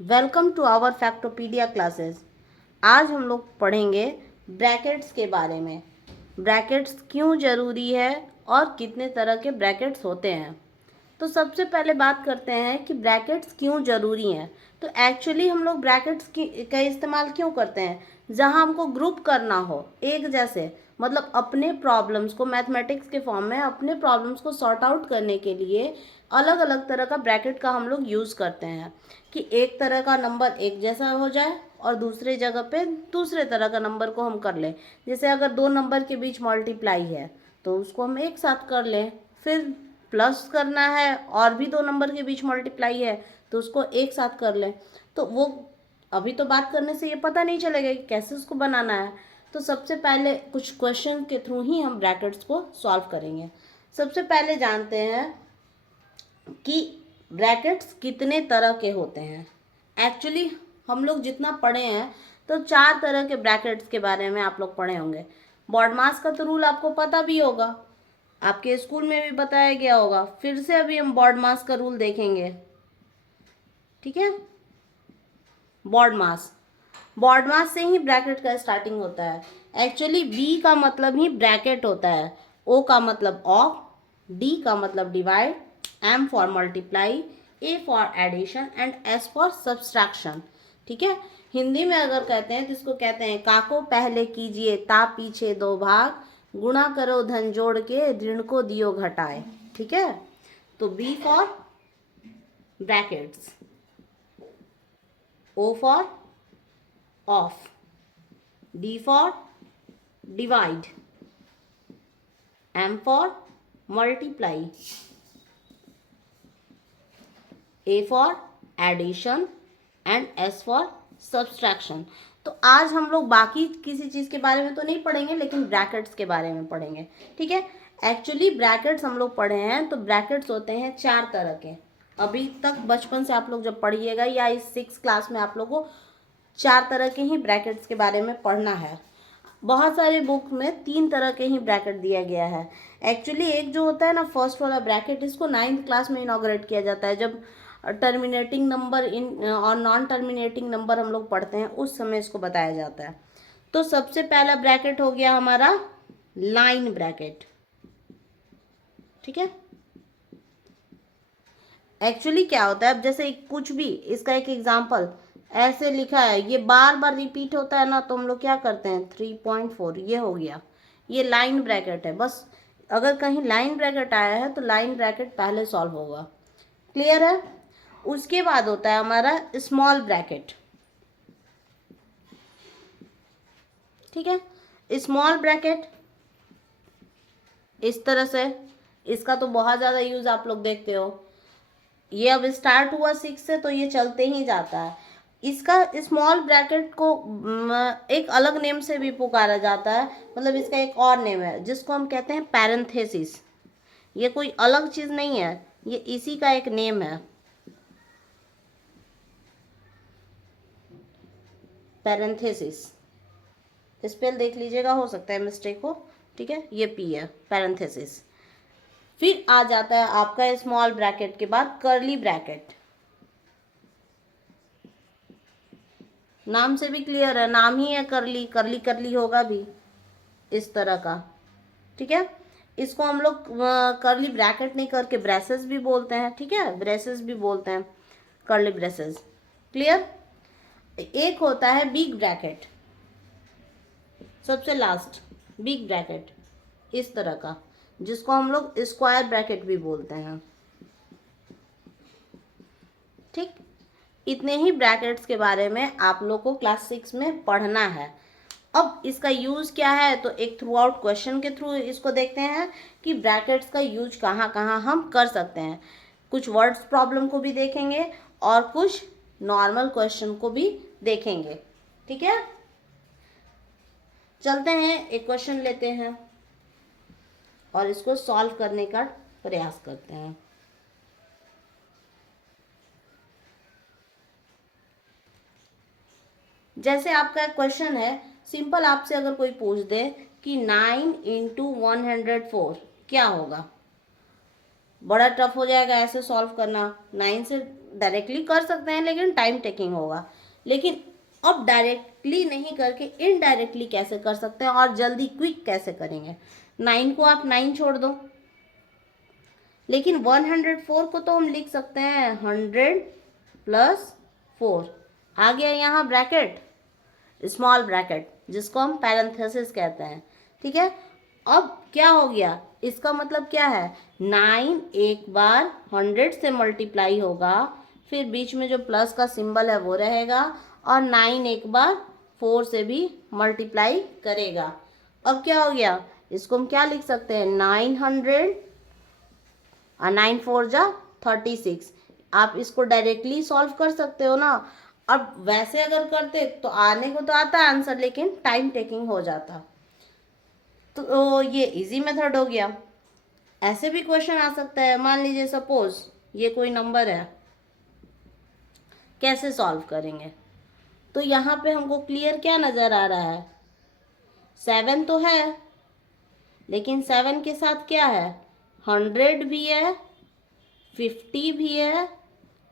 Welcome to our Factopedia classes. आज हम लोग पढ़ेंगे ब्रैकेट्स के बारे में। ब्रैकेट्स क्यों ज़रूरी है और कितने तरह के ब्रैकेट्स होते हैं। तो सबसे पहले बात करते हैं कि ब्रैकेट्स क्यों ज़रूरी हैं। तो एक्चुअली हम लोग ब्रैकेट्स का इस्तेमाल क्यों करते हैं, जहां हमको ग्रुप करना हो एक जैसे, मतलब अपने प्रॉब्लम्स को मैथमेटिक्स के फॉर्म में अपने प्रॉब्लम्स को सॉर्ट आउट करने के लिए अलग अलग तरह का ब्रैकेट का हम लोग यूज़ करते हैं कि एक तरह का नंबर एक जैसा हो जाए और दूसरे जगह पे दूसरे तरह का नंबर को हम कर लें। जैसे अगर दो नंबर के बीच मल्टीप्लाई है तो उसको हम एक साथ कर लें, फिर प्लस करना है और भी दो नंबर के बीच मल्टीप्लाई है तो उसको एक साथ कर लें। तो वो अभी तो बात करने से ये पता नहीं चलेगा कि कैसे उसको बनाना है। तो सबसे पहले कुछ क्वेश्चन के थ्रू ही हम ब्रैकेट्स को सॉल्व करेंगे। सबसे पहले जानते हैं कि ब्रैकेट्स कितने तरह के होते हैं। एक्चुअली हम लोग जितना पढ़े हैं तो चार तरह के ब्रैकेट्स के बारे में आप लोग पढ़े होंगे। बॉडमास का तो रूल आपको पता भी होगा, आपके स्कूल में भी बताया गया होगा। फिर से अभी हम बॉडमास का रूल देखेंगे, ठीक है। बॉडमास बॉडमास से ही ब्रैकेट का स्टार्टिंग होता है। एक्चुअली बी का मतलब ही ब्रैकेट होता है, ओ का मतलब ऑफ, डी का मतलब divide, M for multiply, A for addition and S for subtraction, ठीक है। हिंदी में अगर कहते हैं तो इसको कहते हैं काको पहले कीजिए ता पीछे दो भाग, गुणा करो धन जोड़ के ऋण को दियो घटाए, ठीक है। तो B for brackets, O for of, D for divide, M for multiply, A for addition and S for subtraction। तो आज हम लोग बाकी किसी चीज़ के बारे में तो नहीं पढ़ेंगे, लेकिन ब्रैकेट्स के बारे में पढ़ेंगे, ठीक है। एक्चुअली ब्रैकेट्स हम लोग पढ़े हैं तो ब्रैकेट्स होते हैं चार तरह के। अभी तक बचपन से आप लोग जब पढ़िएगा या इस 6 क्लास में आप लोगों को चार तरह के ही ब्रैकेट्स के बारे में पढ़ना है। बहुत सारे बुक में तीन तरह के ही ब्रैकेट दिया गया है। एक्चुअली एक जो होता है ना फर्स्ट वाला ब्रैकेट, इसको 9th क्लास में इनॉग्रेट किया जाता है, जब टर्मिनेटिंग नंबर इन और नॉन टर्मिनेटिंग नंबर हम लोग पढ़ते हैं उस समय इसको बताया जाता है। तो सबसे पहला ब्रैकेट हो गया हमारा लाइन ब्रैकेट, ठीक है। एक्चुअली क्या होता है, अब जैसे कुछ भी इसका एक एग्जांपल ऐसे लिखा है, ये बार बार रिपीट होता है ना, तो हम लोग क्या करते हैं 3.4, ये हो गया, ये लाइन ब्रैकेट है। बस अगर कहीं लाइन ब्रैकेट आया है तो लाइन ब्रैकेट पहले सॉल्व होगा, क्लियर है। उसके बाद होता है हमारा स्मॉल ब्रैकेट, ठीक है। स्मॉल ब्रैकेट इस तरह से, इसका तो बहुत ज़्यादा यूज़ आप लोग देखते हो। ये अब स्टार्ट हुआ 6 से तो ये चलते ही जाता है। इसका स्मॉल ब्रैकेट को एक अलग नेम से भी पुकारा जाता है, मतलब इसका एक और नेम है जिसको हम कहते हैं पैरेंथेसिस। ये कोई अलग चीज़ नहीं है, ये इसी का एक नेम है, पैरेंथेसिस। स्पेल देख लीजिएगा, हो सकता है मिस्टेक हो, ठीक है। ये पी है, पैरेंथेसिस। फिर आ जाता है आपका स्मॉल ब्रैकेट के बाद कर्ली ब्रैकेट। नाम से भी क्लियर है, नाम ही है करली, करली करली होगा भी इस तरह का, ठीक है। इसको हम लोग करली ब्रैकेट नहीं करके ब्रेसेस भी बोलते हैं, ठीक है, ब्रेसेस भी बोलते हैं, करली ब्रेसेस, क्लियर। एक होता है बिग ब्रैकेट, सबसे लास्ट बिग ब्रैकेट इस तरह का, जिसको हम लोग स्क्वायर ब्रैकेट भी बोलते हैं, ठीक। इतने ही ब्रैकेट्स के बारे में आप लोग को क्लास 6 में पढ़ना है। अब इसका यूज़ क्या है, तो एक थ्रू आउट क्वेश्चन के थ्रू इसको देखते हैं कि ब्रैकेट्स का यूज कहाँ कहाँ हम कर सकते हैं। कुछ वर्ड्स प्रॉब्लम को भी देखेंगे और कुछ नॉर्मल क्वेश्चन को भी देखेंगे, ठीक है। चलते हैं, एक क्वेश्चन लेते हैं और इसको सॉल्व करने का प्रयास करते हैं। जैसे आपका क्वेश्चन है सिंपल, आपसे अगर कोई पूछ दे कि 9 × 104 क्या होगा, बड़ा टफ हो जाएगा ऐसे सॉल्व करना। 9 से डायरेक्टली कर सकते हैं लेकिन टाइम टेकिंग होगा। लेकिन अब डायरेक्टली नहीं करके इनडायरेक्टली कैसे कर सकते हैं और जल्दी क्विक कैसे करेंगे। 9 को आप 9 छोड़ दो, लेकिन 104 को तो हम लिख सकते हैं 100 प्लस 4। आ गया यहाँ ब्रैकेट, स्मॉल ब्रैकेट जिसको हम पैरेंथेसिस कहते हैं। ठीक है, अब क्या हो गया, इसका मतलब क्या है, 9 एक बार 100 से मल्टीप्लाई होगा, फिर बीच में जो प्लस का सिंबल है वो रहेगा, और 9 एक बार 4 से भी मल्टीप्लाई करेगा। अब क्या हो गया, इसको हम क्या लिख सकते हैं, 900 और 9 4 जा 36। आप इसको डायरेक्टली सॉल्व कर सकते हो ना। अब वैसे अगर करते तो आने को तो आता है आंसर, लेकिन टाइम टेकिंग हो जाता। तो ये इजी मेथड हो गया। ऐसे भी क्वेश्चन आ सकता है, मान लीजिए सपोज ये कोई नंबर है, कैसे सॉल्व करेंगे। तो यहाँ पे हमको क्लियर क्या नज़र आ रहा है, 7 तो है, लेकिन 7 के साथ क्या है, 100 भी है, 50 भी है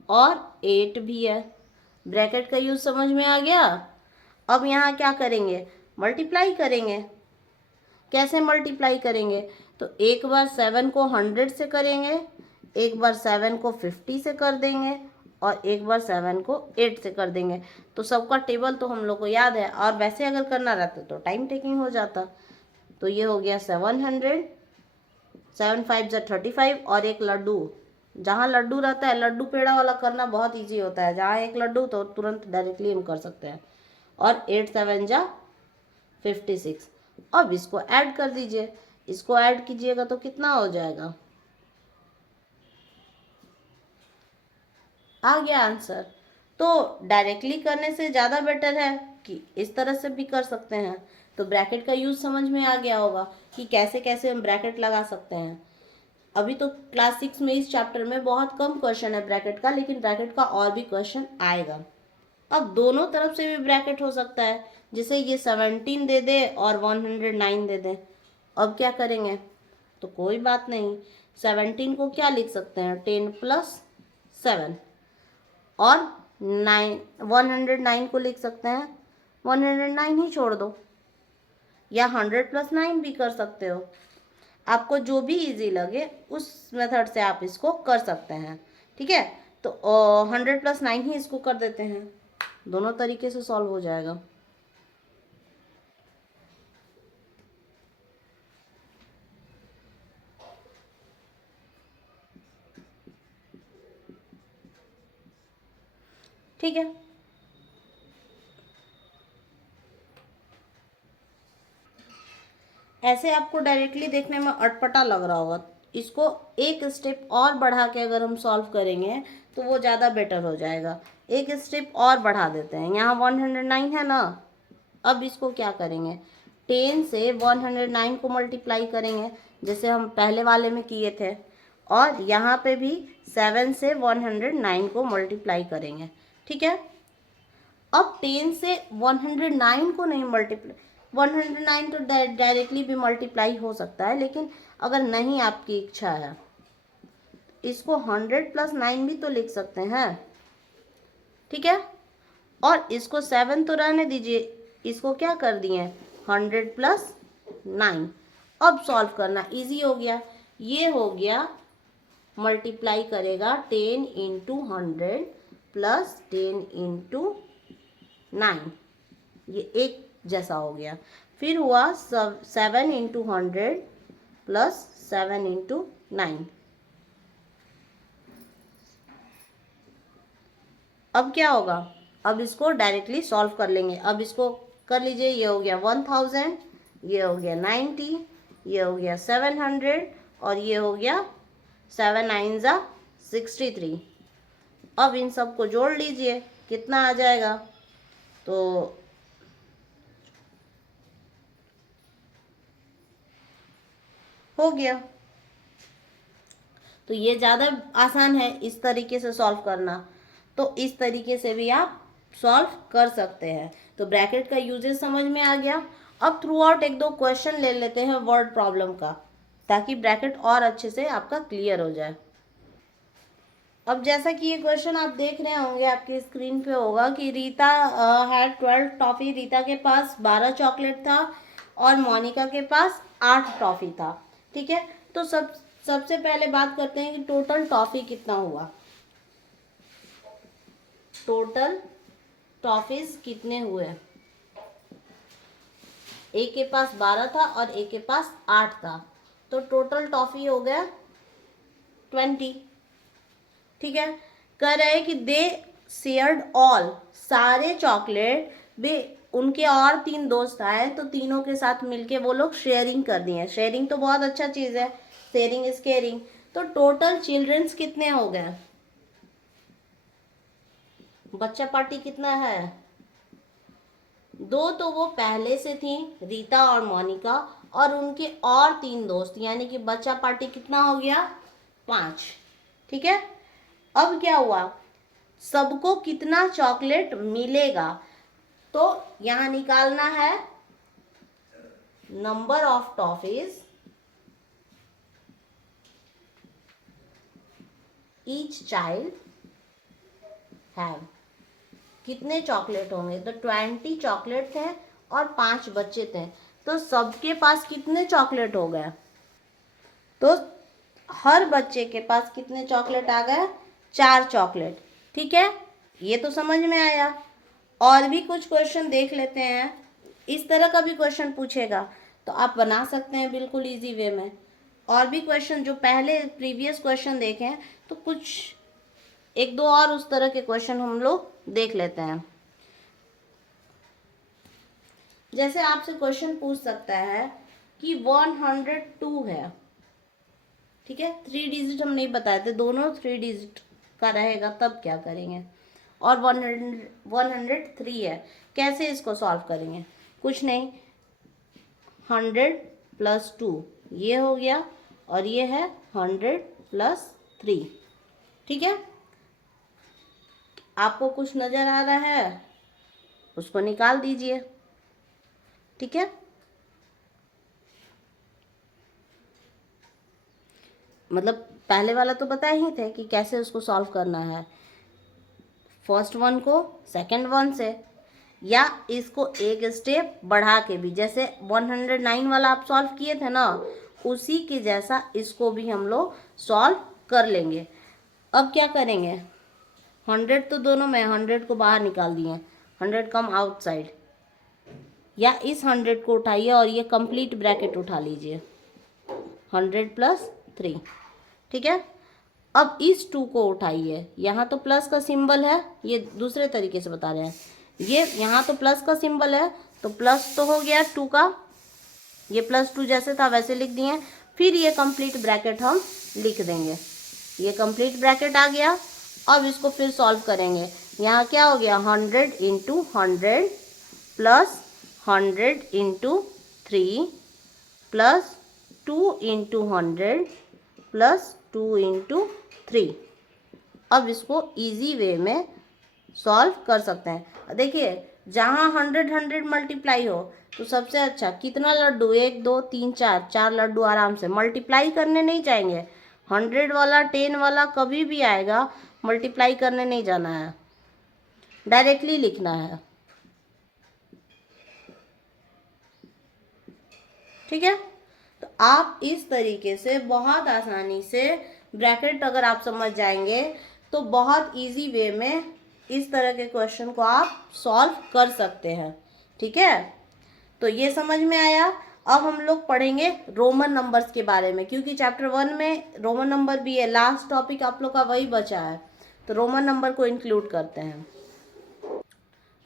और 8 भी है। ब्रैकेट का यूज समझ में आ गया। अब यहाँ क्या करेंगे, मल्टीप्लाई करेंगे। कैसे मल्टीप्लाई करेंगे, तो एक बार 7 को 100 से करेंगे, एक बार 7 को 50 से कर देंगे, और एक बार 7 को 8 से कर देंगे। तो सबका टेबल तो हम लोग को याद है, और वैसे अगर करना रहता तो टाइम टेकिंग हो जाता। तो ये हो गया 700, 7 5 जा 35, और एक लड्डू, जहाँ लड्डू रहता है, लड्डू पेड़ा वाला करना बहुत इजी होता है, जहाँ एक लड्डू तो तुरंत डायरेक्टली हम कर सकते हैं। और 8 7 जा 56। अब इसको ऐड कर दीजिए, इसको ऐड कीजिएगा तो कितना हो जाएगा, आ गया आंसर। तो डायरेक्टली करने से ज़्यादा बेटर है कि इस तरह से भी कर सकते हैं। तो ब्रैकेट का यूज़ समझ में आ गया होगा कि कैसे कैसे हम ब्रैकेट लगा सकते हैं। अभी तो क्लास 6 में इस चैप्टर में बहुत कम क्वेश्चन है ब्रैकेट का, लेकिन ब्रैकेट का और भी क्वेश्चन आएगा। अब दोनों तरफ से भी ब्रैकेट हो सकता है, जैसे ये 17 दे दे और 109 दे दे। अब क्या करेंगे, तो कोई बात नहीं, 17 को क्या लिख सकते हैं, 10 प्लस 7, और 109 को लिख सकते हैं 109 ही छोड़ दो, या 100 प्लस 9 भी कर सकते हो। आपको जो भी इजी लगे उस मेथड से आप इसको कर सकते हैं। ठीक है, तो 100 प्लस 9 ही इसको कर देते हैं, दोनों तरीके से सॉल्व हो जाएगा। ठीक है, ऐसे आपको डायरेक्टली देखने में अटपटा लग रहा होगा, इसको एक स्टेप और बढ़ा के अगर हम सॉल्व करेंगे तो वो ज़्यादा बेटर हो जाएगा। एक स्टेप और बढ़ा देते हैं, यहाँ 109 है ना, अब इसको क्या करेंगे, 10 से 109 को मल्टीप्लाई करेंगे जैसे हम पहले वाले में किए थे, और यहाँ पे भी 7 से 109 को मल्टीप्लाई करेंगे। ठीक है, अब 10 से 109 को नहीं मल्टीप्लाई, 109 तो डायरेक्टली भी मल्टीप्लाई हो सकता है, लेकिन अगर नहीं आपकी इच्छा है, इसको 100 प्लस 9 भी तो लिख सकते हैं। ठीक है, और इसको 7 तो रहने दीजिए, इसको क्या कर दिए 100 प्लस 9। अब सॉल्व करना इजी हो गया, ये हो गया मल्टीप्लाई करेगा 10 इंटू 100 प्लस 10 इंटू 9, ये एक जैसा हो गया। फिर हुआ 7 इंटू 100 प्लस 7 इंटू 9। अब क्या होगा, अब इसको डायरेक्टली सॉल्व कर लेंगे। अब इसको कर लीजिए, ये हो गया 1000, ये हो गया 90, ये हो गया 700, और ये हो गया 7 9 जा 63। अब इन सब को जोड़ लीजिए, कितना आ जाएगा, तो हो गया। तो ये ज़्यादा आसान है इस तरीके से सॉल्व करना, तो इस तरीके से भी आप सॉल्व कर सकते हैं। तो ब्रैकेट का यूजेस समझ में आ गया। अब थ्रू आउट एक दो क्वेश्चन ले लेते हैं वर्ड प्रॉब्लम का, ताकि ब्रैकेट और अच्छे से आपका क्लियर हो जाए। अब जैसा कि ये क्वेश्चन आप देख रहे होंगे आपकी स्क्रीन पे होगा कि रीता हैड 12 टॉफ़ी। रीता के पास 12 चॉकलेट था और मोनिका के पास 8 टॉफ़ी था। ठीक है, तो सबसे पहले बात करते हैं कि टोटल टॉफ़ी कितना हुआ। टोटल टॉफ़ीज कितने हुए। एक के पास 12 था और एक के पास 8 था, तो टोटल टॉफ़ी हो गया 20। ठीक है, कह रहे हैं कि दे शेयर्ड ऑल, सारे चॉकलेट भी उनके और 3 दोस्त आए तो तीनों के साथ मिलके वो लोग शेयरिंग कर दिए। शेयरिंग तो बहुत अच्छा चीज़ है, शेयरिंग इज केयरिंग। तो टोटल चिल्ड्रंस कितने हो गए, बच्चा पार्टी कितना है, 2 तो वो पहले से थी रीता और मोनिका, और उनके और 3 दोस्त, यानी कि बच्चा पार्टी कितना हो गया 5। ठीक है, अब क्या हुआ, सबको कितना चॉकलेट मिलेगा, तो यहां निकालना है number of toffees each child have. कितने चॉकलेट होंगे, तो 20 चॉकलेट थे और 5 बच्चे थे, तो सबके पास कितने चॉकलेट हो गए, तो हर बच्चे के पास कितने चॉकलेट आ गए, 4 चॉकलेट। ठीक है, ये तो समझ में आया। और भी कुछ क्वेश्चन देख लेते हैं, इस तरह का भी क्वेश्चन पूछेगा तो आप बना सकते हैं बिल्कुल इजी वे में। और भी क्वेश्चन जो पहले प्रीवियस क्वेश्चन देखे हैं, तो कुछ 1-2 और उस तरह के क्वेश्चन हम लोग देख लेते हैं। जैसे आपसे क्वेश्चन पूछ सकता है कि 102 है। ठीक है, 3 डिजिट हम नहीं बताए थे, दोनों 3 डिजिट का रहेगा, तब क्या करेंगे। और 103 है, कैसे इसको सॉल्व करेंगे, कुछ नहीं, 100 + 2 ये हो गया, और ये है 100 + 3। ठीक है, आपको कुछ नज़र आ रहा है उसको निकाल दीजिए। ठीक है, मतलब पहले वाला तो बताए ही थे कि कैसे उसको सॉल्व करना है, फर्स्ट वन को सेकंड वन से, या इसको एक स्टेप बढ़ा के भी, जैसे 109 वाला आप सॉल्व किए थे ना, उसी के जैसा इसको भी हम लोग सॉल्व कर लेंगे। अब क्या करेंगे, 100 तो दोनों में, 100 को बाहर निकाल दिए, 100 कम आउटसाइड, या इस 100 को उठाइए और ये कंप्लीट ब्रैकेट उठा लीजिए, 100 + 3। ठीक है, अब इस 2 को उठाइए, यहाँ तो प्लस का सिंबल है, ये दूसरे तरीके से बता रहे हैं, ये यहाँ तो प्लस का सिंबल है, तो प्लस तो हो गया 2 का, ये +2 जैसे था वैसे लिख दिए। फिर ये कंप्लीट ब्रैकेट हम लिख देंगे, ये कंप्लीट ब्रैकेट आ गया। अब इसको फिर सॉल्व करेंगे, यहाँ क्या हो गया, 100 × 100 + 100 × 3 + 2 × 100 + 2 × 3। अब इसको इजी वे में सॉल्व कर सकते हैं। देखिए, जहाँ 100 मल्टीप्लाई हो तो सबसे अच्छा कितना लड्डू, 1 2 3 4 लड्डू आराम से, मल्टीप्लाई करने नहीं जाएंगे। 100 वाला 10 वाला कभी भी आएगा, मल्टीप्लाई करने नहीं जाना है, डायरेक्टली लिखना है। ठीक है, तो आप इस तरीके से बहुत आसानी से ब्रैकेट अगर आप समझ जाएंगे तो बहुत इजी वे में इस तरह के क्वेश्चन को आप सॉल्व कर सकते हैं। ठीक है, तो ये समझ में आया। अब हम लोग पढ़ेंगे रोमन नंबर्स के बारे में, क्योंकि चैप्टर 1 में रोमन नंबर भी है, लास्ट टॉपिक आप लोग का वही बचा है, तो रोमन नंबर को इंक्लूड करते हैं।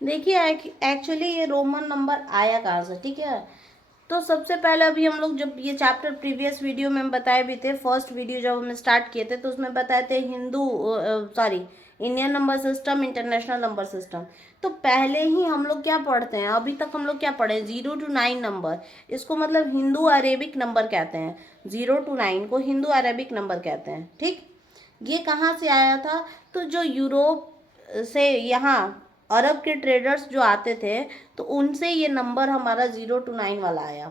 देखिए, एक्चुअली ये रोमन नंबर आया कहाँ से। ठीक है, तो सबसे पहले अभी हम लोग जब ये चैप्टर प्रीवियस वीडियो में बताए भी थे, फर्स्ट वीडियो जब हम स्टार्ट किए थे तो उसमें बताए थे Indian number system, international number system. तो पहले ही हम लोग क्या पढ़ते हैं, अभी तक हम लोग क्या पढ़े, 0 to 9 नंबर, इसको मतलब हिंदू अरेबिक नंबर कहते हैं, 0 to 9 को हिंदू अरेबिक नंबर कहते हैं। ठीक, ये कहाँ से आया था, तो जो यूरोप से यहाँ अरब के ट्रेडर्स जो आते थे तो उनसे ये नंबर हमारा 0 to 9 वाला आया।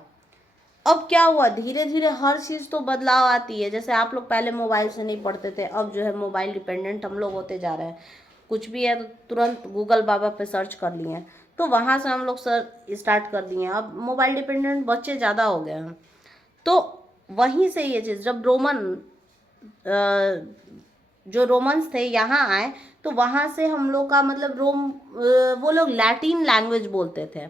अब क्या हुआ, धीरे धीरे हर चीज़ तो बदलाव आती है। जैसे आप लोग पहले मोबाइल से नहीं पढ़ते थे, अब जो है मोबाइल डिपेंडेंट हम लोग होते जा रहे हैं। कुछ भी है तो तुरंत गूगल बाबा पे सर्च कर लिए हैं, तो वहाँ से हम लोग सर्च स्टार्ट कर दिए हैं। अब मोबाइल डिपेंडेंट बच्चे ज़्यादा हो गए हैं। तो वहीं से ये चीज़, जब जो रोमन्स थे यहाँ आए, तो वहाँ से हम लोग का मतलब वो लोग लैटिन लैंग्वेज बोलते थे,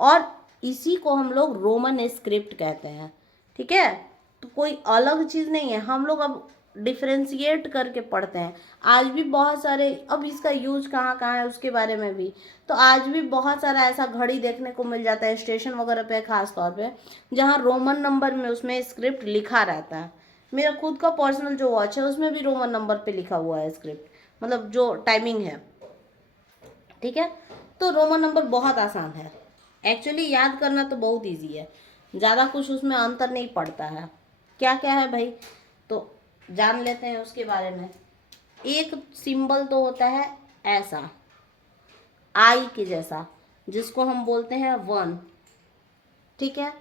और इसी को हम लोग रोमन स्क्रिप्ट कहते हैं। ठीक है, तो कोई अलग चीज़ नहीं है, हम लोग अब डिफ्रेंशिएट करके पढ़ते हैं। आज भी बहुत सारे, अब इसका यूज कहाँ कहाँ है उसके बारे में भी, तो आज भी बहुत सारा ऐसा घड़ी देखने को मिल जाता है स्टेशन वगैरह पे, खास तौर पे जहाँ रोमन नंबर में उसमें स्क्रिप्ट लिखा रहता है। मेरा खुद का पर्सनल जो वॉच है उसमें भी रोमन नंबर पे लिखा हुआ है स्क्रिप्ट, मतलब जो टाइमिंग है। ठीक है, तो रोमन नंबर बहुत आसान है, एक्चुअली याद करना तो बहुत इजी है, ज़्यादा कुछ उसमें अंतर नहीं पड़ता है। क्या क्या है भाई, तो जान लेते हैं उसके बारे में। एक सिंबल तो होता है ऐसा, आई के जैसा, जिसको हम बोलते हैं 1। ठीक है,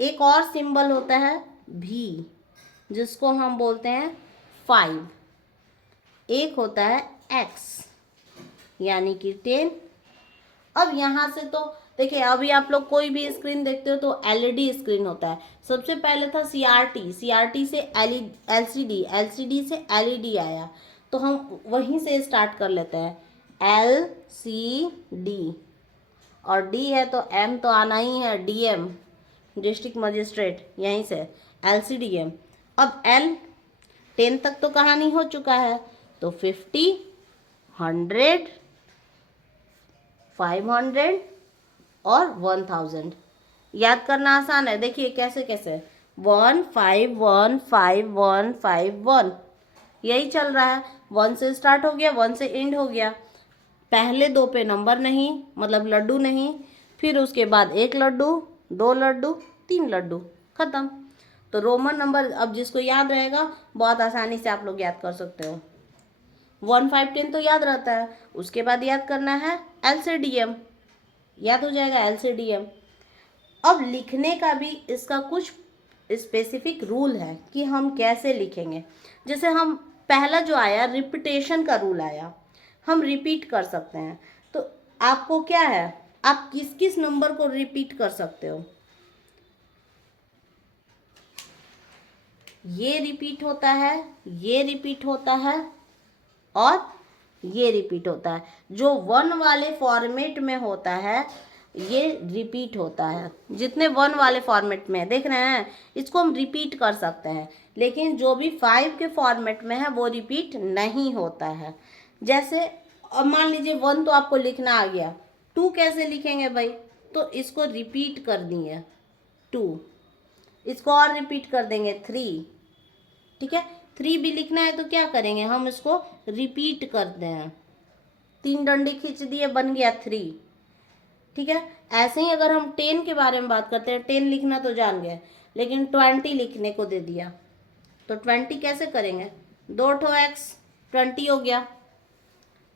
एक और सिंबल होता है भी, जिसको हम बोलते हैं 5। एक होता है एक्स, यानी कि 10। अब यहाँ से तो देखिए, अभी आप लोग कोई भी स्क्रीन देखते हो तो एलईडी स्क्रीन होता है। सबसे पहले था सीआरटी, सीआरटी से एलसीडी, एलसीडी से एलईडी आया, तो हम वहीं से स्टार्ट कर लेते हैं, एलसीडी, और डी है तो एम तो आना ही है, डीएम, डिस्ट्रिक्ट मजिस्ट्रेट, यहीं से एलसीडीएम। अब एल, 10 तक तो कहानी हो चुका है, तो 50, 100, 500 और 1000। याद करना आसान है, देखिए कैसे कैसे, 1515151, यही चल रहा है। 1 से स्टार्ट हो गया, 1 से एंड हो गया। पहले 2 पे नंबर नहीं, मतलब लड्डू नहीं, फिर उसके बाद 1 लड्डू, 2 लड्डू, 3 लड्डू, खत्म। तो रोमन नंबर अब जिसको याद रहेगा बहुत आसानी से आप लोग याद कर सकते हो। 1 5 10 तो याद रहता है, उसके बाद याद करना है एलसीडीएम, याद हो जाएगा एलसीडीएम। अब लिखने का भी इसका कुछ स्पेसिफिक रूल है कि हम कैसे लिखेंगे। जैसे हम पहला जो आया रिपीटेशन का रूल आया, हम रिपीट कर सकते हैं। तो आपको क्या है, आप किस किस नंबर को रिपीट कर सकते हो, ये रिपीट होता है, ये रिपीट होता है, और ये रिपीट होता है। जो 1 वाले फॉर्मेट में होता है ये रिपीट होता है, जितने 1 वाले फॉर्मेट में देख रहे हैं इसको हम रिपीट कर सकते हैं, लेकिन जो भी 5 के फॉर्मेट में है वो रिपीट नहीं होता है। जैसे अब मान लीजिए 1 तो आपको लिखना आ गया, 2 कैसे लिखेंगे भाई, तो इसको रिपीट कर दिए 2, इसको और रिपीट कर देंगे 3। ठीक है, 3 भी लिखना है तो क्या करेंगे, हम इसको रिपीट करते हैं, 3 डंडे खींच दिए, बन गया 3। ठीक है, ऐसे ही अगर हम 10 के बारे में बात करते हैं, 10 लिखना तो जान गए, लेकिन 20 लिखने को दे दिया, तो 20 कैसे करेंगे, 2 ठो एक्स, 20 हो गया।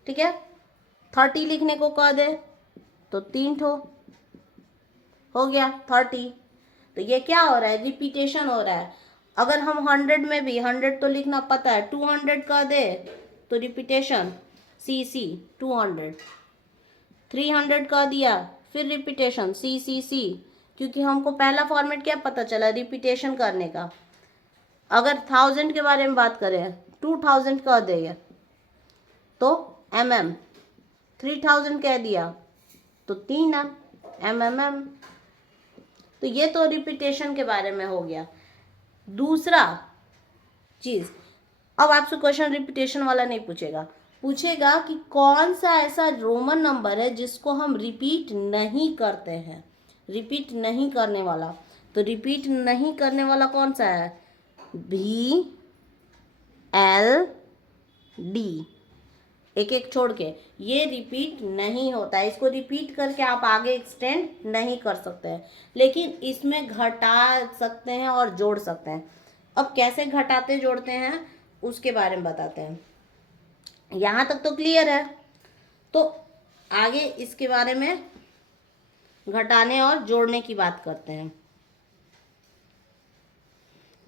ठीक है, 30 लिखने को कह दे तो 3 ठो हो गया 30। तो ये क्या हो रहा है, रिपीटेशन हो रहा है। अगर हम 100 में भी, 100 तो लिखना पता है, 200 कह दे तो रिपीटेशन, सी सी 200, 300 कह दिया फिर रिपीटेशन, सी सी सी, क्योंकि हमको पहला फॉर्मेट क्या पता चला, रिपीटेशन करने का। अगर 1000 के बारे में बात करें, 2000 कह देगा तो mm, 3000 कह दिया तो 3m, mm। तो ये तो रिपीटेशन के बारे में हो गया। दूसरा चीज, अब आपसे क्वेश्चन रिपीटेशन वाला नहीं पूछेगा, पूछेगा कि कौन सा ऐसा रोमन नंबर है जिसको हम रिपीट नहीं करते हैं, रिपीट नहीं करने वाला। तो रिपीट नहीं करने वाला कौन सा है, भी, एल, डी, एक एक छोड़ के, ये रिपीट नहीं होता है, इसको रिपीट करके आप आगे एक्सटेंड नहीं कर सकते हैं, लेकिन इसमें घटा सकते हैं और जोड़ सकते हैं। अब कैसे घटाते जोड़ते हैं उसके बारे में बताते हैं। यहाँ तक तो क्लियर है, तो आगे इसके बारे में घटाने और जोड़ने की बात करते हैं।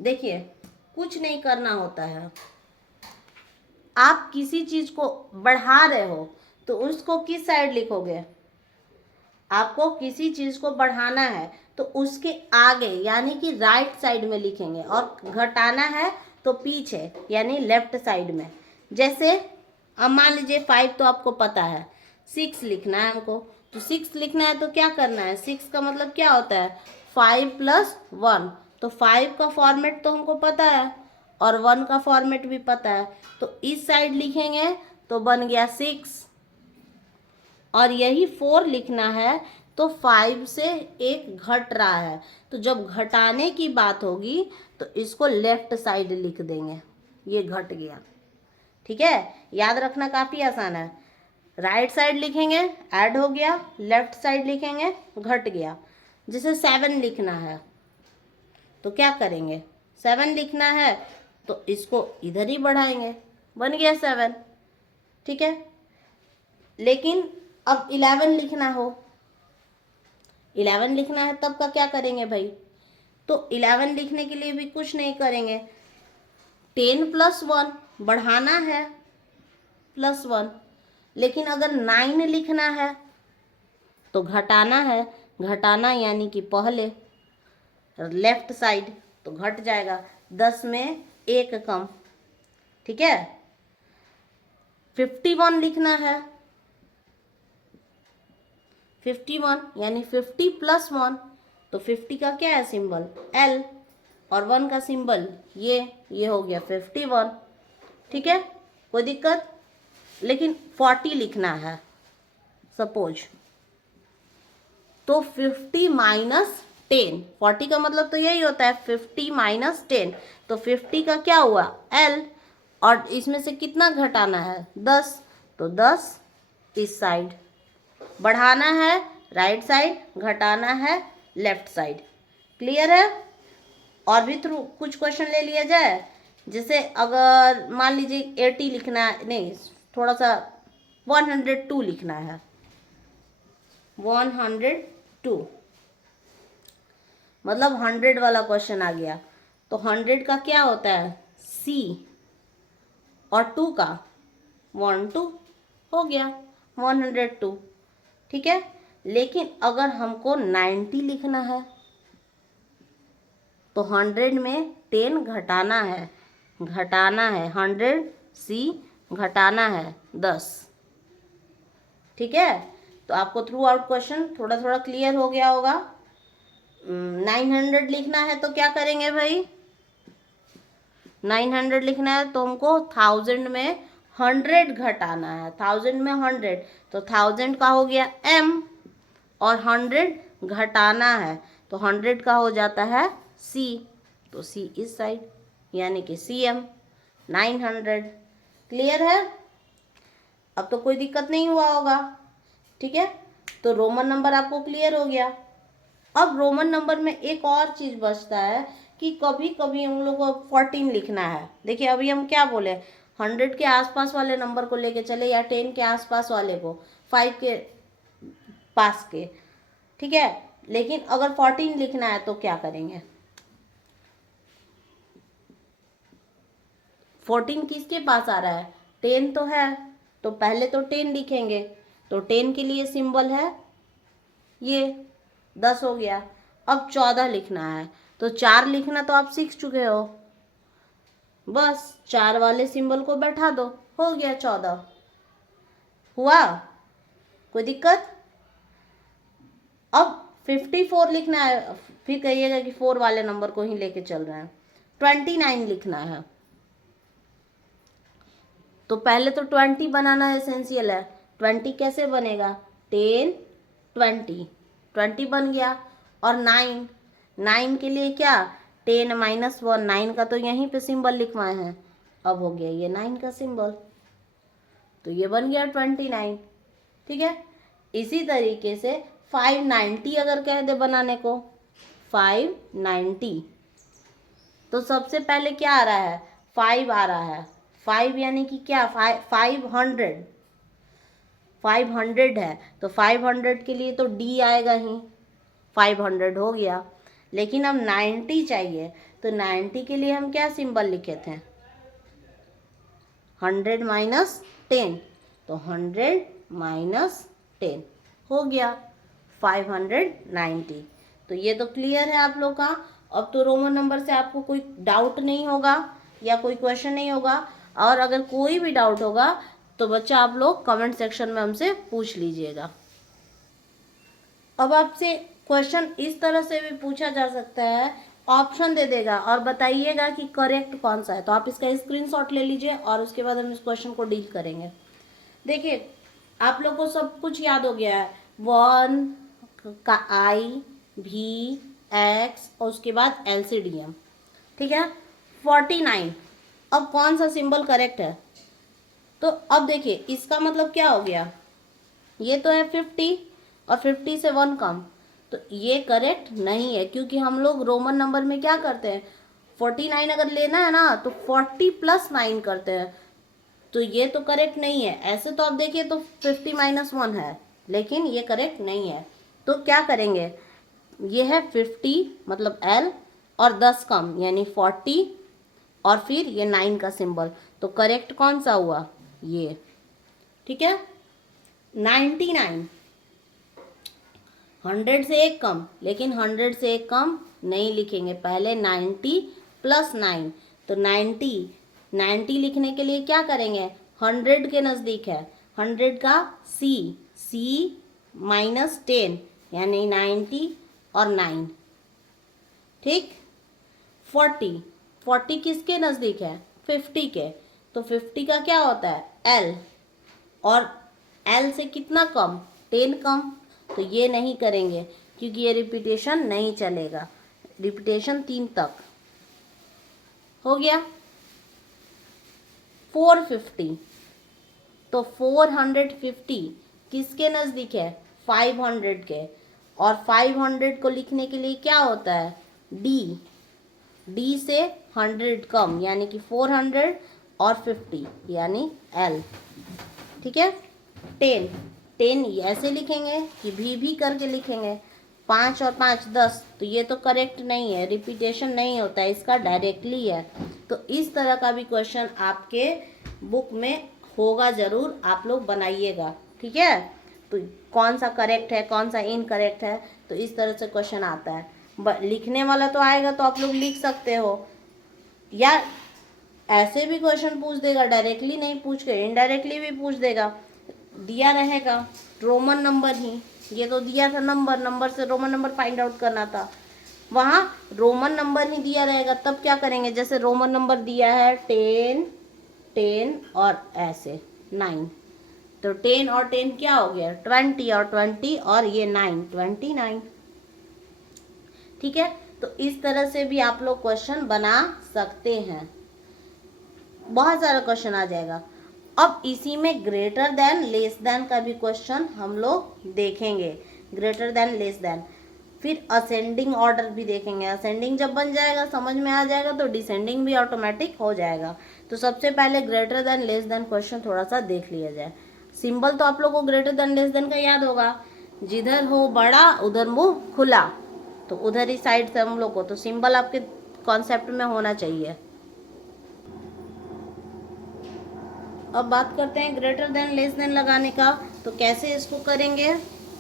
देखिए कुछ नहीं करना होता है, आप किसी चीज को बढ़ा रहे हो तो उसको किस साइड लिखोगे, आपको किसी चीज को बढ़ाना है तो उसके आगे यानी कि राइट साइड में लिखेंगे, और घटाना है तो पीछे यानी लेफ्ट साइड में। जैसे अब मान लीजिए 5 तो आपको पता है, 6 लिखना है हमको, तो 6 लिखना है तो क्या करना है, 6 का मतलब क्या होता है 5 + 1, तो 5 का फॉर्मेट तो हमको पता है और 1 का फॉर्मेट भी पता है, तो इस साइड लिखेंगे तो बन गया 6, और यही 4 लिखना है तो 5 से एक घट रहा है, तो जब घटाने की बात होगी तो इसको लेफ्ट साइड लिख देंगे, ये घट गया। ठीक है, याद रखना काफ़ी आसान है, राइट साइड लिखेंगे ऐड हो गया, लेफ्ट साइड लिखेंगे घट गया। जैसे 7 लिखना है तो क्या करेंगे, 7 लिखना है तो इसको इधर ही बढ़ाएंगे, बन गया 7। ठीक है, लेकिन अब 11 लिखना हो, 11 लिखना है तब का क्या करेंगे भाई, तो 11 लिखने के लिए भी कुछ नहीं करेंगे, 10 + 1 बढ़ाना है +1, लेकिन अगर 9 लिखना है तो घटाना है, घटाना यानी कि पहले लेफ्ट साइड, तो घट जाएगा, 10 में 1 कम। ठीक है, 51 लिखना है, 51 यानी 50 + 1, तो 50 का क्या है सिंबल L, और 1 का सिंबल ये हो गया 51। ठीक है, कोई दिक्कत, लेकिन 40 लिखना है सपोज, तो 50 - 10, 40 का मतलब तो यही होता है 50 - 10, तो 50 का क्या हुआ L, और इसमें से कितना घटाना है 10, तो 10 इस साइड, बढ़ाना है राइट साइड, घटाना है लेफ्ट साइड। क्लियर है, और भी थ्रू कुछ क्वेश्चन ले लिया जाए, जैसे अगर मान लीजिए 80 लिखना है, नहीं थोड़ा सा 102 लिखना है, 102 मतलब 100 वाला क्वेश्चन आ गया, तो 100 का क्या होता है C, और 2 का 12 हो गया 102। ठीक है, लेकिन अगर हमको 90 लिखना है तो 100 में 10 घटाना है, 100 C घटाना है 10। ठीक है, तो आपको थ्रू आउट क्वेश्चन थोड़ा थोड़ा क्लियर हो गया होगा। 900 लिखना है तो क्या करेंगे भाई, 900 लिखना है तो हमको 1000 में 100 घटाना है, 1000 में 100, तो 1000 का हो गया M, और 100 घटाना है तो 100 का हो जाता है C, तो C इस साइड यानी कि CM 900। क्लियर है, अब तो कोई दिक्कत नहीं हुआ होगा। ठीक है, तो रोमन नंबर आपको क्लियर हो गया। अब रोमन नंबर में एक और चीज़ बचता है कि कभी कभी हम लोग को 14 लिखना है। देखिए अभी हम क्या बोले, 100 के आसपास वाले नंबर को लेके चले या 10 के आसपास वाले को, 5 के पास के। ठीक है, लेकिन अगर 14 लिखना है तो क्या करेंगे, 14 किसके पास आ रहा है 10 तो है, तो पहले तो 10 लिखेंगे, तो 10 के लिए सिंबल है ये 10 हो गया। अब 14 लिखना है तो 4 लिखना तो आप सीख चुके हो, बस 4 वाले सिंबल को बैठा दो, हो गया 14। हुआ, कोई दिक्कत। अब 54 लिखना है, फिर कहिएगा कि 4 वाले नंबर को ही लेके चल रहे हैं। 29 लिखना है तो पहले तो 20 बनाना एसेंशियल है। 20 कैसे बनेगा, 10 20 20 बन गया, और 9 के लिए क्या 10 - 1, 9 का तो यहीं पे सिंबल लिखवाए हैं, अब हो गया ये 9 का सिंबल, तो ये बन गया 29। ठीक है, इसी तरीके से 590 अगर कह दे बनाने को, 590, तो सबसे पहले क्या आ रहा है 5 आ रहा है, 5 यानी कि क्या 500 है, तो 500 के लिए तो D आएगा ही, 500 हो गया। लेकिन अब 90 चाहिए, तो 90 के लिए हम क्या सिंबल लिखे थे, 100 माइनस 10, तो 100 माइनस 10 हो गया 590। तो ये तो क्लियर है आप लोग का। अब तो रोमन नंबर से आपको कोई डाउट नहीं होगा या कोई क्वेश्चन नहीं होगा, और अगर कोई भी डाउट होगा तो बच्चा आप लोग कमेंट सेक्शन में हमसे पूछ लीजिएगा। अब आपसे क्वेश्चन इस तरह से भी पूछा जा सकता है, ऑप्शन दे देगा और बताइएगा कि करेक्ट कौन सा है, तो आप इसका स्क्रीनशॉट ले लीजिए और उसके बाद हम इस क्वेश्चन को डील करेंगे। देखिए आप लोग को सब कुछ याद हो गया है, 1 का आई, भी, एक्स और उसके बाद एलसीडीएम, ठीक है। 49, अब कौन सा सिंबल करेक्ट है, तो अब देखिए इसका मतलब क्या हो गया, ये तो है 50 और 50 से 1 कम, तो ये करेक्ट नहीं है, क्योंकि हम लोग रोमन नंबर में क्या करते हैं, 49 अगर लेना है ना तो 40 प्लस 9 करते हैं, तो ये तो करेक्ट नहीं है। ऐसे तो आप देखिए तो 50 माइनस 1 है, लेकिन ये करेक्ट नहीं है। तो क्या करेंगे, ये है 50 मतलब L और 10 कम यानी 40 और फिर ये 9 का सिंबल, तो करेक्ट कौन सा हुआ, ये, ठीक है। 99, 100 से एक कम, लेकिन 100 से एक कम नहीं लिखेंगे, पहले 90 प्लस 9, तो 90 लिखने के लिए क्या करेंगे, 100 के नज़दीक है, 100 का C माइनस 10 यानी 90 और 9, ठीक। 40 किसके नज़दीक है, 50 के, तो 50 का क्या होता है L, और L से कितना कम, 10 कम, तो ये नहीं करेंगे क्योंकि ये रिपीटेशन नहीं चलेगा, रिपीटेशन 3 तक हो गया। 450, तो 450 किसके नज़दीक है, 500 के, और 500 को लिखने के लिए क्या होता है D से 100 कम यानी कि 400 और 50 यानी L, ठीक है। 10 ऐसे लिखेंगे कि भी करके लिखेंगे, 5 और 5 10, तो ये तो करेक्ट नहीं है, रिपीटेशन नहीं होता है, इसका डायरेक्टली है। तो इस तरह का भी क्वेश्चन आपके बुक में होगा ज़रूर, आप लोग बनाइएगा, ठीक है। तो कौन सा करेक्ट है कौन सा इनकरेक्ट है, तो इस तरह से क्वेश्चन आता है। लिखने वाला तो आएगा तो आप लोग लिख सकते हो, या ऐसे भी क्वेश्चन पूछ देगा, डायरेक्टली नहीं पूछ के इनडायरेक्टली भी पूछ देगा, दिया रहेगा रोमन नंबर ही, ये तो दिया था नंबर से रोमन नंबर फाइंड आउट करना था, वहाँ रोमन नंबर ही दिया रहेगा, तब क्या करेंगे, जैसे रोमन नंबर दिया है 10 और ऐसे 9, तो 10 और 10 क्या हो गया 20 और 20 और ये 9 29, ठीक है। तो इस तरह से भी आप लोग क्वेश्चन बना सकते हैं, बहुत सारा क्वेश्चन आ जाएगा। अब इसी में ग्रेटर देन लेस देन का भी क्वेश्चन हम लोग देखेंगे, ग्रेटर देन लेस देन, फिर असेंडिंग ऑर्डर भी देखेंगे। असेंडिंग जब बन जाएगा समझ में आ जाएगा तो डिसेंडिंग भी ऑटोमेटिक हो जाएगा। तो सबसे पहले greater than less than question थोड़ा सा देख लिया जाए। सिंबल तो आप लोग को ग्रेटर देन लेस देन का याद होगा, जिधर हो बड़ा उधर मुंह खुला, तो उधर ही साइड से हम लोग को तो सिंबल आपके कॉन्सेप्ट में होना चाहिए। अब बात करते हैं ग्रेटर देन लेस देन लगाने का, तो कैसे इसको करेंगे,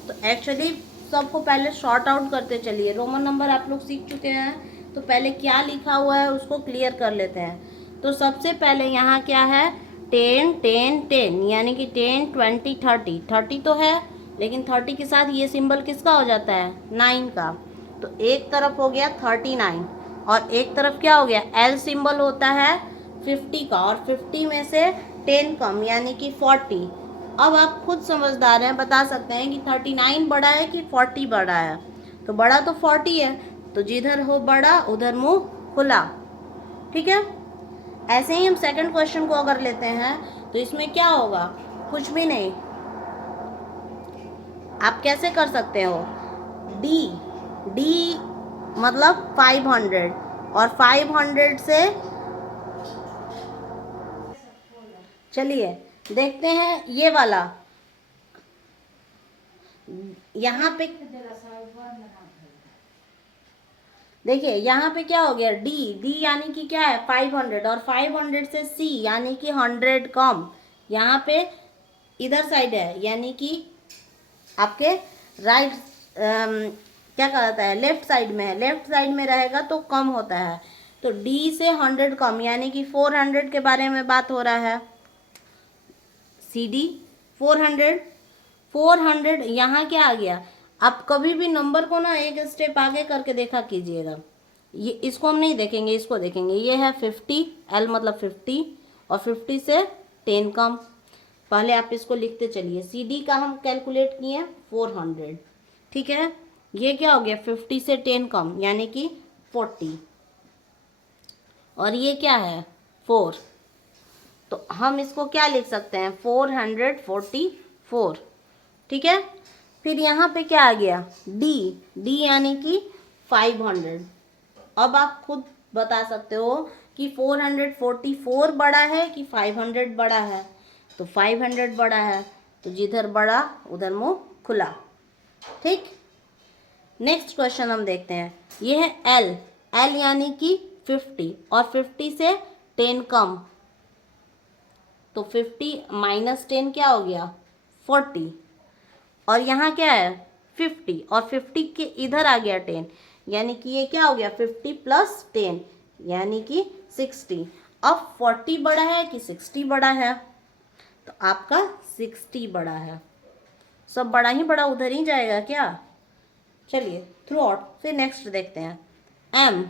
तो एक्चुअली सबको पहले शॉर्ट आउट करते चलिए। रोमन नंबर आप लोग सीख चुके हैं, तो पहले क्या लिखा हुआ है उसको क्लियर कर लेते हैं। तो सबसे पहले यहाँ क्या है 10 10 10 यानी कि 10 20 30 30 तो है, लेकिन 30 के साथ ये सिंबल किसका हो जाता है 9 का, तो एक तरफ हो गया 39 और एक तरफ क्या हो गया L सिंबल होता है 50 का, और 50 में से 10 कम यानी कि 40। अब आप खुद समझदार हैं, बता सकते हैं कि 39 बड़ा है कि 40 बड़ा है, तो बड़ा तो 40 है, तो जिधर हो बड़ा उधर मुंह खुला, ठीक है। ऐसे ही हम सेकंड क्वेश्चन को अगर लेते हैं तो इसमें क्या होगा, कुछ भी नहीं, आप कैसे कर सकते हो, डी मतलब 500 और 500 से, चलिए देखते हैं ये वाला, यहाँ पे देखिए यहाँ पे क्या हो गया, डी, डी यानी कि क्या है 500, और 500 से सी यानी कि 100 कम, यहाँ पे इधर साइड है यानी कि आपके राइट क्या कहता है, लेफ्ट साइड में है, लेफ्ट साइड में रहेगा तो कम होता है। तो डी से 100 कम यानी कि 400 के बारे में बात हो रहा है। सी डी 400, 400 यहाँ क्या आ गया, आप कभी भी नंबर को ना एक स्टेप आगे करके देखा कीजिएगा। ये इसको हम नहीं देखेंगे, इसको देखेंगे। ये है 50, एल मतलब 50, और 50 से 10 कम। पहले आप इसको लिखते चलिए। सी डी का हम कैलकुलेट किए 400, ठीक है। ये क्या हो गया, 50 से 10 कम यानी कि 40, और ये क्या है 4, तो हम इसको क्या लिख सकते हैं 444, ठीक है। फिर यहाँ पे क्या आ गया, डी, डी यानी कि 500। अब आप खुद बता सकते हो कि 444 बड़ा है कि 500 बड़ा है, तो 500 बड़ा है, तो जिधर बड़ा उधर मुंह खुला, ठीक। नेक्स्ट क्वेश्चन हम देखते हैं। ये है एल, एल यानी कि 50, और 50 से 10 कम, तो 50 माइनस 10 क्या हो गया 40, और यहाँ क्या है 50, और 50 के इधर आ गया 10, यानी कि ये क्या हो गया 50 प्लस 10 यानी कि 60। अब 40 बड़ा है कि 60 बड़ा है, तो आपका 60 बड़ा है। सब बड़ा ही बड़ा उधर ही जाएगा क्या। चलिए थ्रू आउट। फिर नेक्स्ट देखते हैं एम,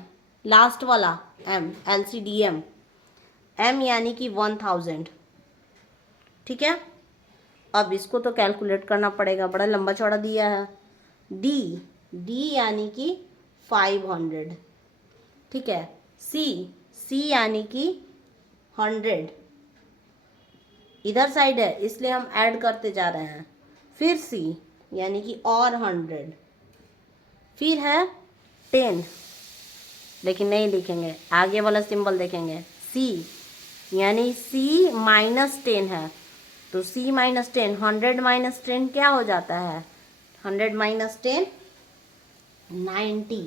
लास्ट वाला एम, LCDM, एम यानी कि 1000, ठीक है। अब इसको तो कैलकुलेट करना पड़ेगा, बड़ा लंबा चौड़ा दिया है। डी, डी यानी कि 500, ठीक है। सी, सी यानी कि 100, इधर साइड है इसलिए हम ऐड करते जा रहे हैं। फिर सी यानी कि और 100, फिर है 10, लेकिन नहीं लिखेंगे, आगे वाला सिंबल देखेंगे। सी यानी सी माइनस 10 है, तो सी माइनस 10, 100 माइनस 10 क्या हो जाता है 100 माइनस 10 90,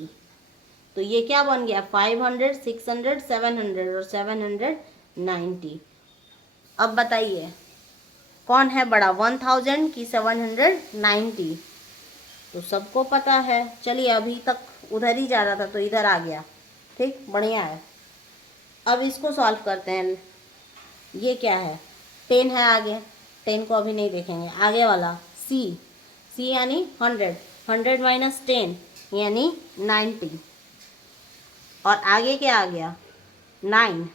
तो ये क्या बन गया 500, 600, 700 और 790। अब बताइए कौन है बड़ा 1000 की 790, तो सबको पता है। चलिए अभी तक उधर ही जा रहा था तो इधर आ गया, ठीक, बढ़िया है। अब इसको सॉल्व करते हैं। ये क्या है 10 है आगे, 10 को अभी नहीं देखेंगे। आगे वाला सी, सी यानी 100, 100 माइनस 10 यानी 90, और आगे क्या आ गया 9,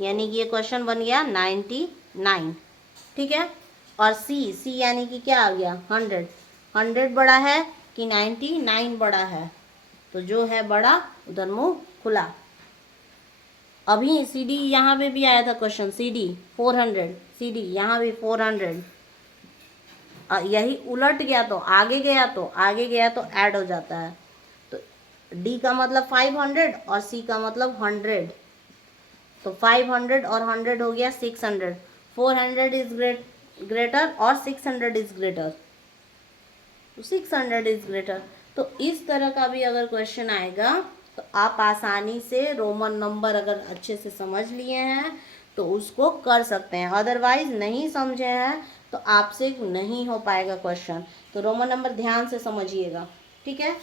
यानी कि ये क्वेश्चन बन गया 99, ठीक है। और सी, सी यानी कि क्या आ गया 100, 100 बड़ा है कि 99 बड़ा है, तो जो है बड़ा उधर मुंह खुला। अभी सी डी यहाँ पे भी आया था question, C D 400, C D यहाँ भी 400, यही उलट गया तो आगे गया, तो आगे गया तो ऐड हो जाता है। तो डी का मतलब 500 और सी का मतलब 100, तो 500 और 100 हो गया 600, 400 इज ग्रेटर और 600 इज ग्रेटर, तो 600 इज ग्रेटर। तो इस तरह का भी अगर क्वेश्चन आएगा तो आप आसानी से रोमन नंबर अगर अच्छे से समझ लिए हैं तो उसको कर सकते हैं, अदरवाइज नहीं समझे हैं तो आपसे नहीं हो पाएगा क्वेश्चन। तो रोमन नंबर ध्यान से समझिएगा, ठीक है।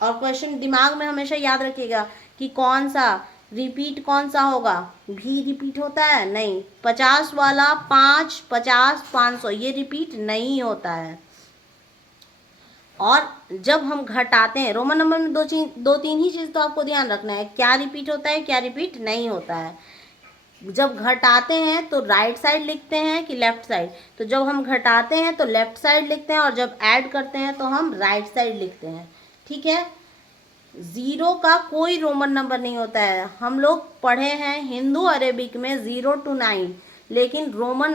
और क्वेश्चन दिमाग में हमेशा याद रखिएगा कि कौन सा रिपीट कौन सा होगा, भी रिपीट होता है नहीं, 50 वाला 5, 50, 500 ये रिपीट नहीं होता है। और जब हम घटाते हैं रोमन नंबर में दो तीन ही चीज़ तो आपको ध्यान रखना है, क्या रिपीट होता है क्या रिपीट नहीं होता है। जब घटाते हैं तो राइट साइड लिखते हैं कि लेफ्ट साइड, तो जब हम घटाते हैं तो लेफ्ट साइड लिखते हैं, और जब ऐड करते हैं तो हम राइट साइड लिखते हैं, ठीक है। ज़ीरो का कोई रोमन नंबर नहीं होता है। हम लोग पढ़े हैं हिंदू अरेबिक में 0 to 9, लेकिन रोमन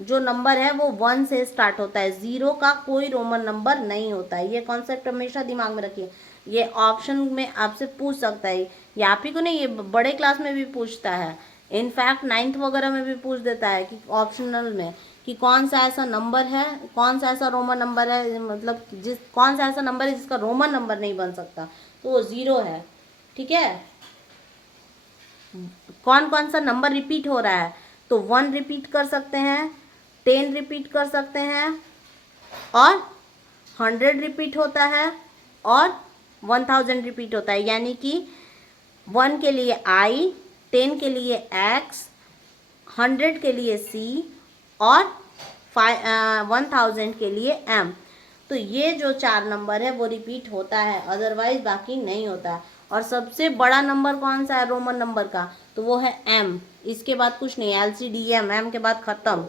जो नंबर है वो 1 से स्टार्ट होता है, 0 का कोई रोमन नंबर नहीं होता है। ये कॉन्सेप्ट हमेशा दिमाग में रखिए। ये ऑप्शन में आपसे पूछ सकता है, या आप ही को नहीं, ये बड़े क्लास में भी पूछता है, इनफैक्ट 9th वगैरह में भी पूछ देता है कि ऑप्शनल में कि कौन सा ऐसा नंबर है, कौन सा ऐसा रोमन नंबर है, मतलब कौन सा ऐसा नंबर है जिसका रोमन नंबर नहीं बन सकता, तो वो 0 है। ठीक है। कौन कौन सा नंबर रिपीट हो रहा है, तो 1 रिपीट कर सकते हैं, 10 रिपीट कर सकते हैं, और 100 रिपीट होता है, और 1000 रिपीट होता है। यानी कि 1 के लिए I, 10 के लिए X, 100 के लिए C, और 1000 के लिए M। तो ये जो 4 नंबर है वो रिपीट होता है, अदरवाइज बाकी नहीं होता है। और सबसे बड़ा नंबर कौन सा है रोमन नंबर का, तो वो है M। इसके बाद कुछ नहीं, LCDM, M के बाद खत्म।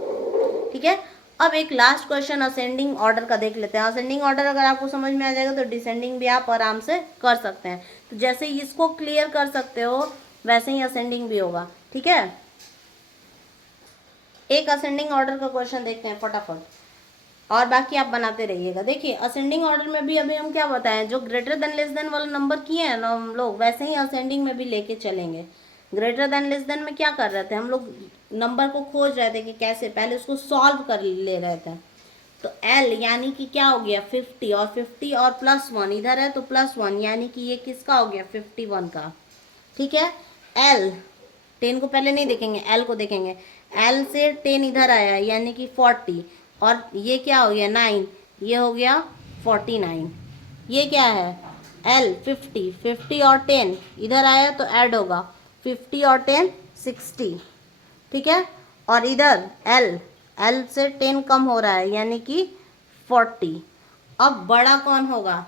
ठीक है। अब एक लास्ट क्वेश्चन असेंडिंग ऑर्डर का देख लेते हैं। असेंडिंग ऑर्डर अगर आपको समझ में आ जाएगा तो डिसेंडिंग भी आप आराम से कर सकते हैं। तो जैसे ही इसको क्लियर कर सकते हो वैसे ही असेंडिंग भी होगा। ठीक है। एक असेंडिंग ऑर्डर का क्वेश्चन देखते हैं फटाफट, और बाकी आप बनाते रहिएगा। देखिए असेंडिंग ऑर्डर में भी अभी हम क्या बताएं, जो ग्रेटर देन लेस देन वाला नंबर किए हैं ना हम लोग, वैसे ही असेंडिंग में भी लेके चलेंगे। ग्रेटर देन लेस देन में क्या कर रहे थे हम लोग, नंबर को खोज रहे थे कि कैसे, पहले उसको सॉल्व कर ले रहे थे। तो L यानी कि क्या हो गया 50, और 50 और +1 इधर है तो +1, यानी कि ये किसका हो गया 51 का। ठीक है। L 10 को पहले नहीं देखेंगे, L को देखेंगे। L से 10 इधर आया यानी कि 40, और ये क्या हो गया 9, ये हो गया 49। ये क्या है L 50, 50 और 10 इधर आया तो ऐड होगा, 50 और 10 60। ठीक है। और इधर L से 10 कम हो रहा है यानी कि 40। अब बड़ा कौन होगा,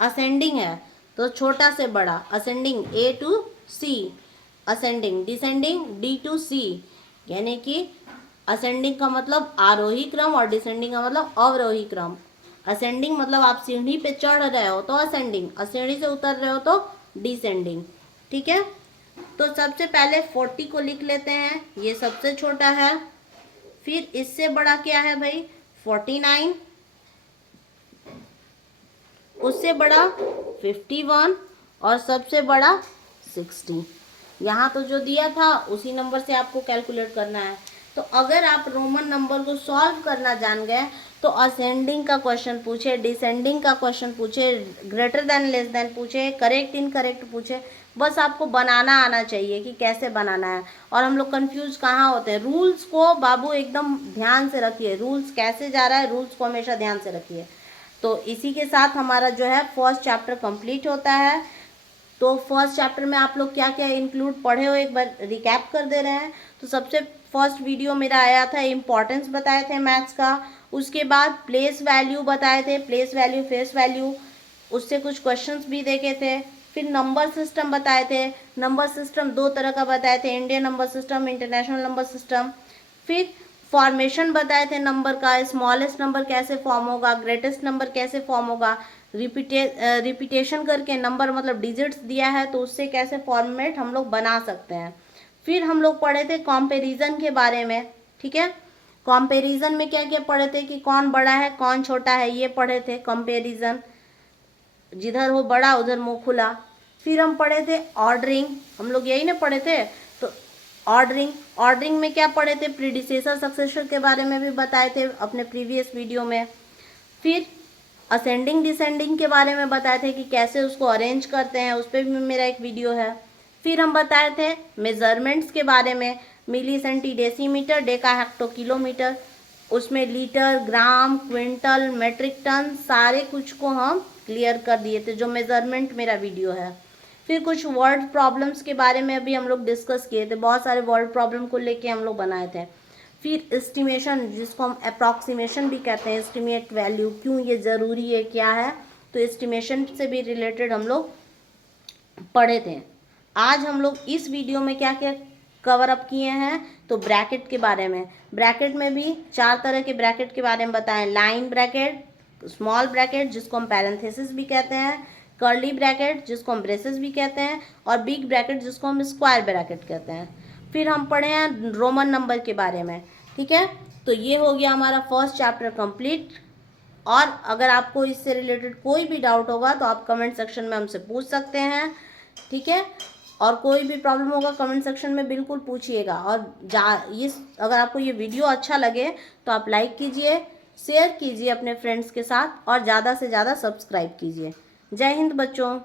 असेंडिंग है तो छोटा से बड़ा, ascending A to C, ascending, descending D to C, यानी कि असेंडिंग का मतलब आरोही क्रम और डिसेंडिंग का मतलब अवरोही क्रम। असेंडिंग मतलब आप सीढ़ी पे चढ़ रहे हो तो असेंडिंग, सीढ़ी से उतर रहे हो तो डिसेंडिंग। ठीक है। तो सबसे पहले 40 को लिख लेते हैं, ये सबसे छोटा है। फिर इससे बड़ा क्या है भाई 49, उससे बड़ा 51, और सबसे बड़ा 60। यहाँ तो जो दिया था उसी नंबर से आपको कैलकुलेट करना है। तो अगर आप रोमन नंबर को सॉल्व करना जान गए तो असेंडिंग का क्वेश्चन पूछे, डिसेंडिंग का क्वेश्चन पूछे, ग्रेटर देन लेस देन पूछे, करेक्ट इनकरेक्ट पूछे, बस आपको बनाना आना चाहिए कि कैसे बनाना है। और हम लोग कंफ्यूज कहाँ होते हैं, रूल्स को बाबू एकदम ध्यान से रखिए, रूल्स कैसे जा रहा है रूल्स को हमेशा ध्यान से रखिए। तो इसी के साथ हमारा जो है फर्स्ट चैप्टर कंप्लीट होता है। तो फर्स्ट चैप्टर में आप लोग क्या क्या इंक्लूड पढ़े हो एक बार रिकैप कर दे रहे हैं। तो सबसे फर्स्ट वीडियो मेरा आया था, इम्पॉर्टेंस बताए थे मैथ्स का। उसके बाद प्लेस वैल्यू बताए थे, प्लेस वैल्यू फेस वैल्यू, उससे कुछ क्वेश्चंस भी देखे थे। फिर नंबर सिस्टम बताए थे, नंबर सिस्टम 2 तरह का बताए थे, Indian number system, international number system. फिर फॉर्मेशन बताए थे नंबर का, स्मॉलेस्ट नंबर कैसे फॉर्म होगा, ग्रेटेस्ट नंबर कैसे फॉर्म होगा, रिपीटेशन करके नंबर मतलब डिजिट्स दिया है तो उससे कैसे फॉर्मेट हम लोग बना सकते हैं। फिर हम लोग पढ़े थे कंपैरिजन के बारे में। ठीक है। कंपैरिजन में क्या क्या पढ़े थे कि कौन बड़ा है कौन छोटा है, ये पढ़े थे कंपैरिजन, जिधर हो बड़ा उधर मुंह खुला। फिर हम पढ़े थे ऑर्डरिंग, हम लोग यही ना पढ़े थे। तो ऑर्डरिंग में क्या पढ़े थे, प्रीडिसेसर सक्सेसर के बारे में भी बताए थे अपने प्रीवियस वीडियो में। फिर असेंडिंग डिसेंडिंग के बारे में बताए थे कि कैसे उसको अरेंज करते हैं, उस पर भी मेरा एक वीडियो है। फिर हम बताए थे मेजरमेंट्स के बारे में, milli centi decimetre deca hecto kilometre, उसमें litre gram quintal metric tonne सारे कुछ को हम क्लियर कर दिए थे, जो मेजरमेंट मेरा वीडियो है। फिर कुछ वर्ड प्रॉब्लम्स के बारे में अभी हम लोग डिस्कस किए थे, बहुत सारे वर्ड प्रॉब्लम को लेके हम लोग बनाए थे। फिर एस्टिमेशन, जिसको हम अप्रॉक्सीमेशन भी कहते हैं, एस्टिमेट वैल्यू क्यों ये ज़रूरी है क्या है, तो एस्टिमेशन से भी रिलेटेड हम लोग पढ़े थे। आज हम लोग इस वीडियो में क्या क्या कवर अप किए हैं, तो ब्रैकेट के बारे में। ब्रैकेट में भी 4 तरह के ब्रैकेट के बारे में बताएं, लाइन ब्रैकेट, स्मॉल ब्रैकेट जिसको हम पैरेंथेसिस भी कहते हैं, कर्ली ब्रैकेट जिसको हम ब्रेसेस भी कहते हैं, और बिग ब्रैकेट जिसको हम स्क्वायर ब्रैकेट कहते हैं। फिर हम पढ़े हैं रोमन नंबर के बारे में। ठीक है। तो ये हो गया हमारा फर्स्ट चैप्टर कंप्लीट। और अगर आपको इससे रिलेटेड कोई भी डाउट होगा तो आप कमेंट सेक्शन में हमसे पूछ सकते हैं। ठीक है। और कोई भी प्रॉब्लम होगा कमेंट सेक्शन में बिल्कुल पूछिएगा। और अगर आपको ये वीडियो अच्छा लगे तो आप लाइक कीजिए, शेयर कीजिए अपने फ्रेंड्स के साथ, और ज़्यादा से ज़्यादा सब्सक्राइब कीजिए। जय हिंद बच्चों।